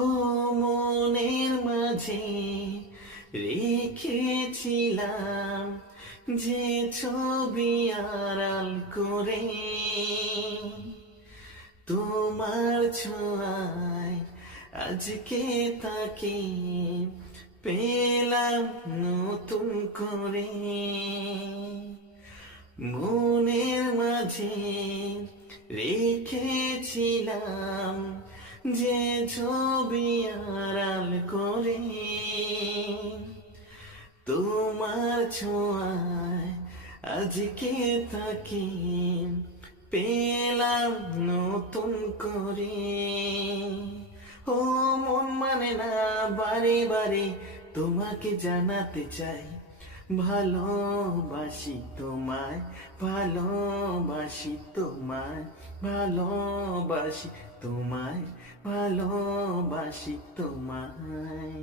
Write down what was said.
ও মনের মাঝে রেখেছিলাম যে ছবি আড়াল করে, তোমার ছোঁয়ায় আজকে তাকে পেলাম নতুন করে। মনের মাঝে রেখেছিলাম যে ছবি আড়াল করে, তোমার ছোঁয়ায় আজকে তাকে পেলাম নতুন করে। ও মন মানে না বারে বারে তোমাকে জানাতে চাই, ভালোবাসি তোমায়, ভালোবাসি তোমায়, ভালোবাসি তোমায়, ভালোবাসি তোমায়।